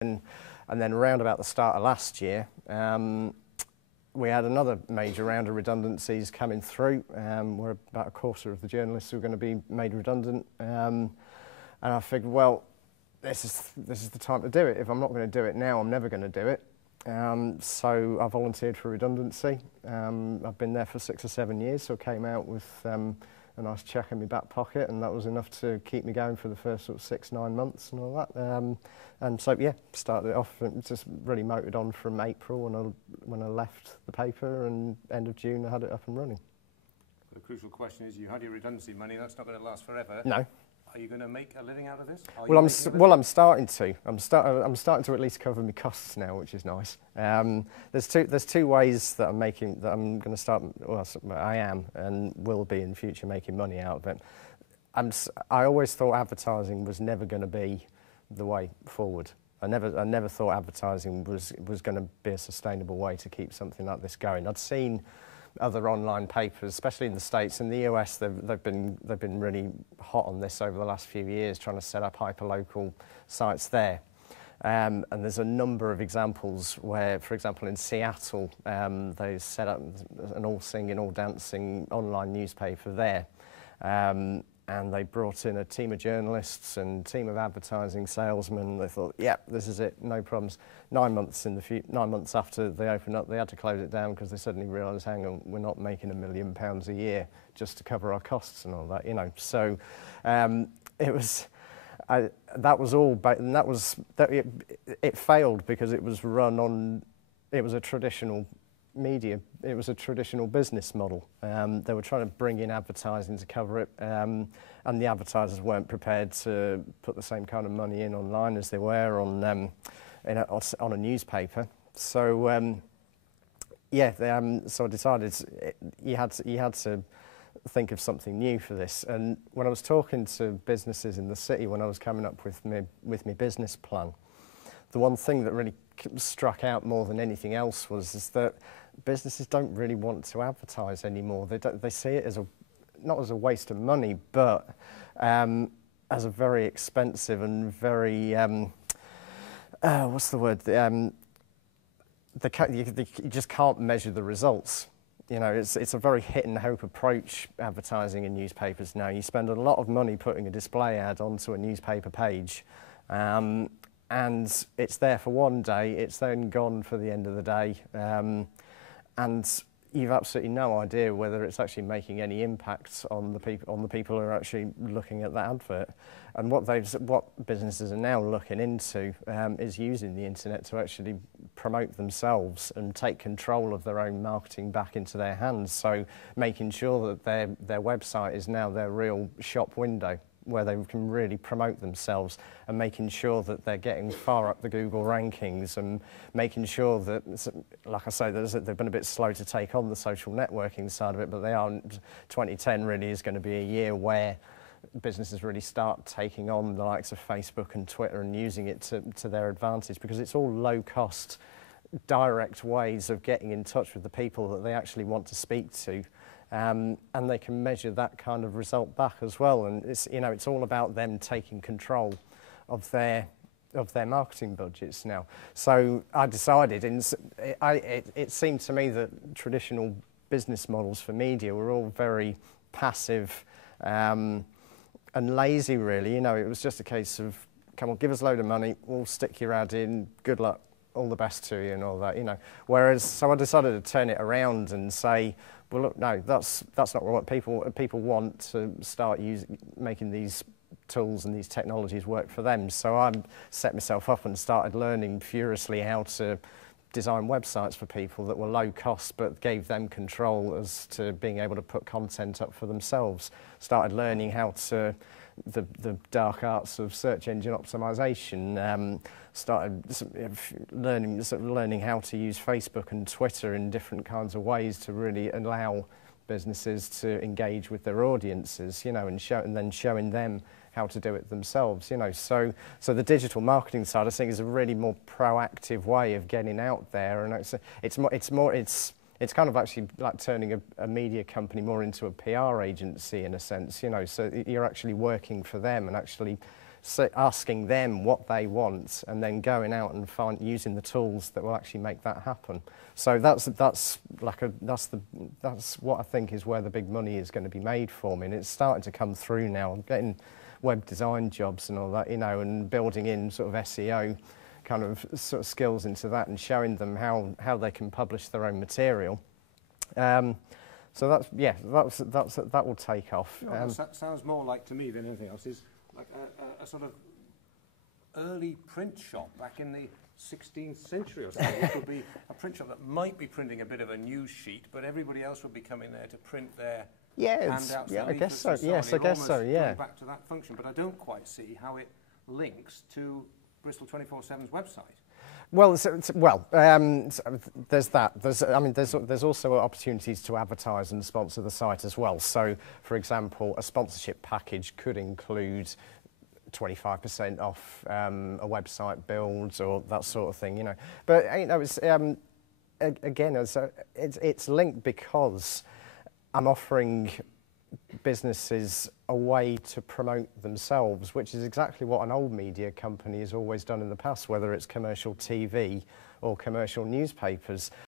And then around about the start of last year, we had another major round of redundancies coming through. Where about a quarter of the journalists were going to be made redundant. And I figured, well, this is the time to do it. If I'm not going to do it now, I'm never going to do it. So I volunteered for redundancy. I've been there for 6 or 7 years, so I came out with a nice cheque in my back pocket, and that was enough to keep me going for the first sort of 6-9 months and all that. And so yeah, started it off and just really motored on from April when I left the paper, and end of June I had it up and running. The crucial question is, you had your redundancy money. That's not going to last forever. No. Are you going to make a living out of this? I'm starting to. I'm starting to at least cover my costs now, which is nice. There's two ways that I'm going to start. Well, I am and will be in future making money out of it. I always thought advertising was never going to be the way forward. I never thought advertising was going to be a sustainable way to keep something like this going. I'd seen other online papers, especially in the States. In the US, they've been really hot on this over the last few years, trying to set up hyperlocal sites there. And there's a number of examples where, for example, in Seattle, they set up an all-singing, all-dancing online newspaper there. And they brought in a team of journalists and team of advertising salesmen. They thought, yeah, this is it, no problems. 9 months after they opened up, they had to close it down because they suddenly realised, hang on, we're not making £1 million a year just to cover our costs and all that, you know. So it was, that was all, and it failed because it was run on, it was a traditional media, it was a traditional business model. They were trying to bring in advertising to cover it, and the advertisers weren't prepared to put the same kind of money in online as they were on a newspaper. So yeah, so I decided you had to think of something new for this. And when I was talking to businesses in the city, when I was coming up with my business plan, the one thing that really struck out more than anything else is that businesses don't really want to advertise anymore. They see it as not as a waste of money, but as a very expensive and very what's the word? You just can't measure the results. You know, it's a very hit and hope approach, advertising in newspapers now. You spend a lot of money putting a display ad onto a newspaper page, and it's there for one day. It's then gone for the end of the day. And you've absolutely no idea whether it's actually making any impact on the people who are actually looking at that advert. And what businesses are now looking into is using the internet to actually promote themselves and take control of their own marketing back into their hands. So making sure that their website is now their real shop window, where they can really promote themselves, and making sure that they're getting far up the Google rankings, and making sure that, like I say, they've been a bit slow to take on the social networking side of it, but they are. 2010 really is going to be a year where businesses really start taking on the likes of Facebook and Twitter and using it to their advantage, because it's all low-cost, direct ways of getting in touch with the people that they actually want to speak to. And they can measure that kind of result back as well, and it's all about them taking control of their marketing budgets now. So I decided, it seemed to me that traditional business models for media were all very passive and lazy, really. You know, it was just a case of, come on, give us a load of money, we'll stick your ad in, good luck, all the best to you and all that, you know. Whereas, so I decided to turn it around and say, well, look, no, that's not what people want, to start making these tools and these technologies work for them. So I set myself up and started learning furiously how to design websites for people that were low cost but gave them control as to being able to put content up for themselves. Started learning how to the dark arts of search engine optimization. Started learning how to use Facebook and Twitter in different kinds of ways to really allow businesses to engage with their audiences, you know, and then showing them how to do it themselves, you know. So the digital marketing side, I think, is a really more proactive way of getting out there, and it's kind of actually like turning a media company more into a PR agency in a sense, you know. So you're actually working for them and actually asking them what they want, and then going out and using the tools that will actually make that happen. So that's what I think is where the big money is going to be made for me, and it's starting to come through now. I'm getting web design jobs and all that, you know, and building in sort of SEO kind of sort of skills into that, and showing them how they can publish their own material. So that's, yeah, that will take off. That sounds more like, to me, than anything else, is like a sort of early print shop back in the 16th century or something. It would be a print shop that might be printing a bit of a news sheet, but everybody else would be coming there to print their handouts. Yeah, I guess so. Yes, I guess so. Yeah. Going back to that function, but I don't quite see how it links to Bristol 24/7's website. Well, there's that. There's also opportunities to advertise and sponsor the site as well. So, for example, a sponsorship package could include 25% off a website build or that sort of thing, you know. But you know, it's again, it's linked because I'm offering businesses a way to promote themselves, which is exactly what an old media company has always done in the past, whether it's commercial TV or commercial newspapers.